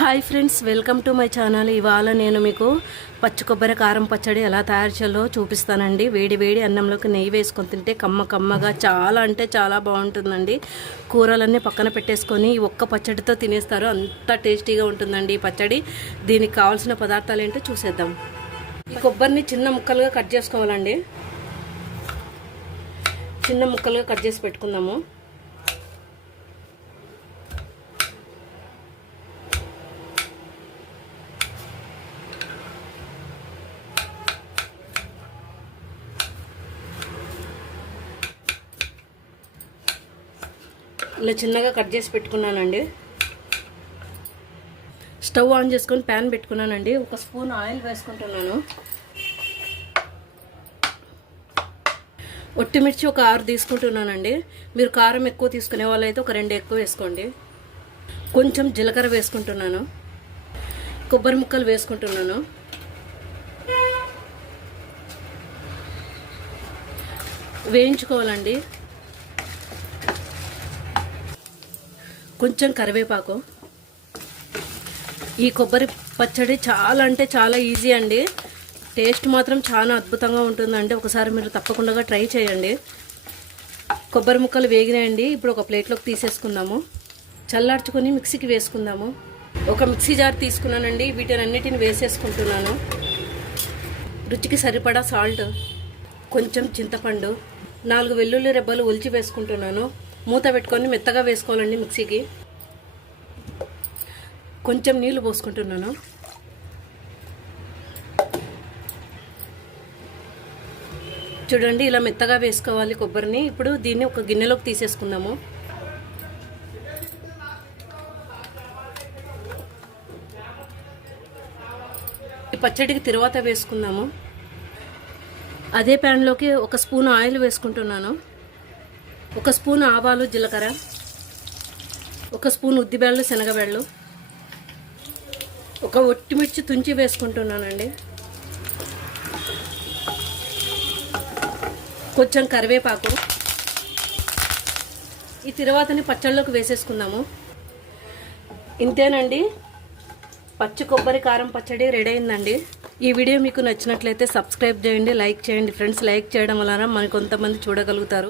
Hi friends, welcome to my channel. ఇవాళ నేను మీకు పచ్చి కొబ్బరి కారం పచ్చడి ఎలా తయారు చేయాలో చూపిస్తానండి. వేడి వేడి అన్నంలోకి నెయ్యి వేసుకొని తింటే కమ్మ కమ్మగా చాలా అంటే చాలా బాగుంటుందండి. కూరలన్నీ పక్కన పెట్టేసుకొని ఈ ఒక్క పచ్చడితో తినేస్తారు, అంత టేస్టీగా ఉంటుందండి ఈ పచ్చడి. దీనికి కావాల్సిన పదార్థాలు ఏంటో చూసేద్దాం. ఈ కొబ్బరిని చిన్న ముక్కలుగా కట్ చేసుకోవాలండి. చిన్న ముక్కలుగా కట్ చేసి పెట్టుకుందాము. ఇలా చిన్నగా కట్ చేసి పెట్టుకున్నానండి. స్టవ్ ఆన్ చేసుకొని ప్యాన్ పెట్టుకున్నానండి. 1 స్పూన్ ఆయిల్ వేసుకుంటున్నాను. ఒట్టిమిర్చి ఒక 6 తీసుకుంటున్నానండి. మీరు కారం ఎక్కువ తీసుకునే వాళ్ళైతే ఒక 2 ఎక్కువ వేసుకోండి. కొంచెం జీలకర్ర వేసుకుంటున్నాను. కొబ్బరి ముక్కలు వేసుకుంటున్నాను. వేయించుకోవాలండి. కొంచెం కరివేపాకు. ఈ కొబ్బరి పచ్చడి చాలా అంటే చాలా ఈజీ అండి. టేస్ట్ మాత్రం చాలా అద్భుతంగా ఉంటుందండి. ఒకసారి మీరు తప్పకుండా ట్రై చేయండి. కొబ్బరి ముక్కలు వేగినాయండి. ఇప్పుడు ఒక ప్లేట్లోకి తీసేసుకుందాము. చల్లార్చుకొని మిక్సీకి వేసుకుందాము. ఒక మిక్సీ జార్ తీసుకున్నానండి. వీటినన్నిటిని వేసేసుకుంటున్నాను. రుచికి సరిపడా సాల్ట్, కొంచెం చింతపండు, 4 వెల్లుల్లి రెబ్బలు ఒలిచి వేసుకుంటున్నాను. మూత పెట్టుకొని మెత్తగా వేసుకోవాలండి. మిక్సీకి కొంచెం నీళ్లు పోసుకుంటున్నాను. చూడండి, ఇలా మెత్తగా వేసుకోవాలి కొబ్బరిని. ఇప్పుడు దీన్ని ఒక గిన్నెలోకి తీసేసుకుందాము. ఈ పచ్చడికి తిరువాత వేసుకుందాము. అదే ప్యాన్లోకి 1 స్పూన్ ఆయిల్ వేసుకుంటున్నాను. 1 స్పూన్ ఆవాలు, జీలకర్ర, 1 స్పూన్ ఉద్దిబేళ్ళు, శనగబేళ్ళు, 1 ఒట్టిమిర్చి తుంచి వేసుకుంటున్నానండి. కొంచెం కరివేపాకు. ఈ తిరువాతని పచ్చళ్ళలోకి వేసేసుకుందాము. ఇంతేనండి, పచ్చి కొబ్బరి కారం పచ్చడి రెడీ అయిందండి. ఈ వీడియో మీకు నచ్చినట్లయితే సబ్స్క్రైబ్ చేయండి, లైక్ చేయండి ఫ్రెండ్స్. లైక్ చేయడం వలన మరి కొంతమంది చూడగలుగుతారు.